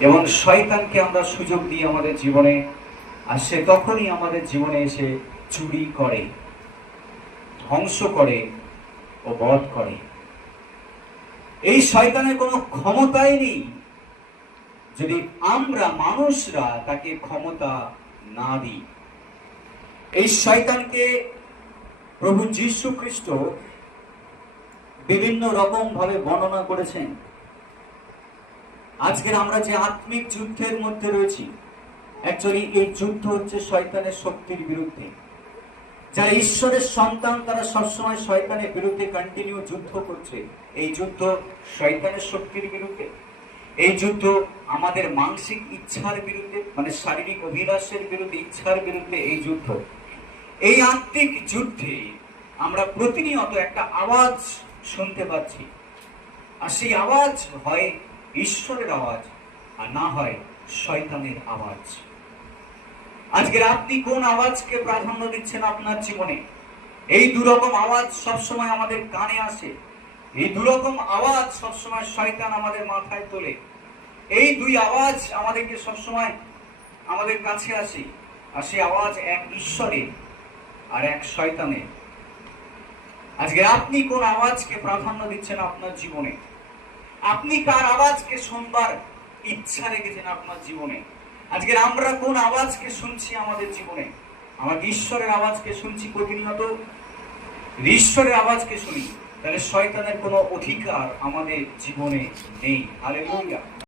এবং শয়তানকে আমরা সুযোগ দিই আমাদের জীবনে আর সে তখনই আমাদের জীবনে এসে চুরি করে, ধ্বংস করে ও বধ করে। এই শয়তানের কোনো ক্ষমতাই নেই। যদি আমরা মানুষরা তাকে ক্ষমতা না দিই, এই শয়তানকে প্রভু যীশু খ্রিস্ট বিভিন্ন রকম ভাবে বর্ণনা করেছেন। আজকের আমরা যে আত্মিক যুদ্ধের মধ্যে রয়েছি অ্যাকচুয়ালি এই যুদ্ধ হচ্ছে শয়তানের শক্তির বিরুদ্ধে। যারা ঈশ্বরের সন্তান, তারা সবসময় শয়তানের বিরুদ্ধে কন্টিনিউ যুদ্ধ করছে। এই যুদ্ধ শয়তানের শক্তির বিরুদ্ধে। এই যুদ্ধ আমাদের মানসিক ইচ্ছার বিরুদ্ধে মানে শারীরিক অভিলাষের বিরুদ্ধে, ইচ্ছার বিরুদ্ধে এই যুদ্ধ। এই আত্মিক যুদ্ধে আমরা প্রতিনিয়ত একটা আওয়াজ শুনতে পাচ্ছি। আর সেই আওয়াজ হয় ঈশ্বরের আওয়াজ, আর না হয় শয়তানের আওয়াজ। আজকের আপনি কোন আওয়াজকে প্রাধান্য দিচ্ছেন আপনার জীবনে? এই দুরকম আওয়াজ সবসময় আমাদের কানে আসে। এই দুরকম আওয়াজ সবসময় শয়তান আমাদের মাথায় তোলে। এই দুই আওয়াজ আমাদেরকে সবসময় আমাদের কাছে আসে, আর সেই আওয়াজ এক ঈশ্বরে আর এক শয়তানে আজকে আপনি কোন আওয়াজকে প্রাধান্য দিচ্ছেন আপনার জীবনে? আপনি কার আওয়াজকে শুনবার ইচ্ছা রেখেছেন আপনার জীবনে? আজকে আমরা কোন আওয়াজকে শুনছি আমাদের জীবনে? আমার ঈশ্বরের আওয়াজকে শুনছি প্রতিনিয়ত। ঈশ্বরের আওয়াজকে শুনি, তাহলে শয়তানের কোনো অধিকার আমাদের জীবনে নেই। হালেলুয়া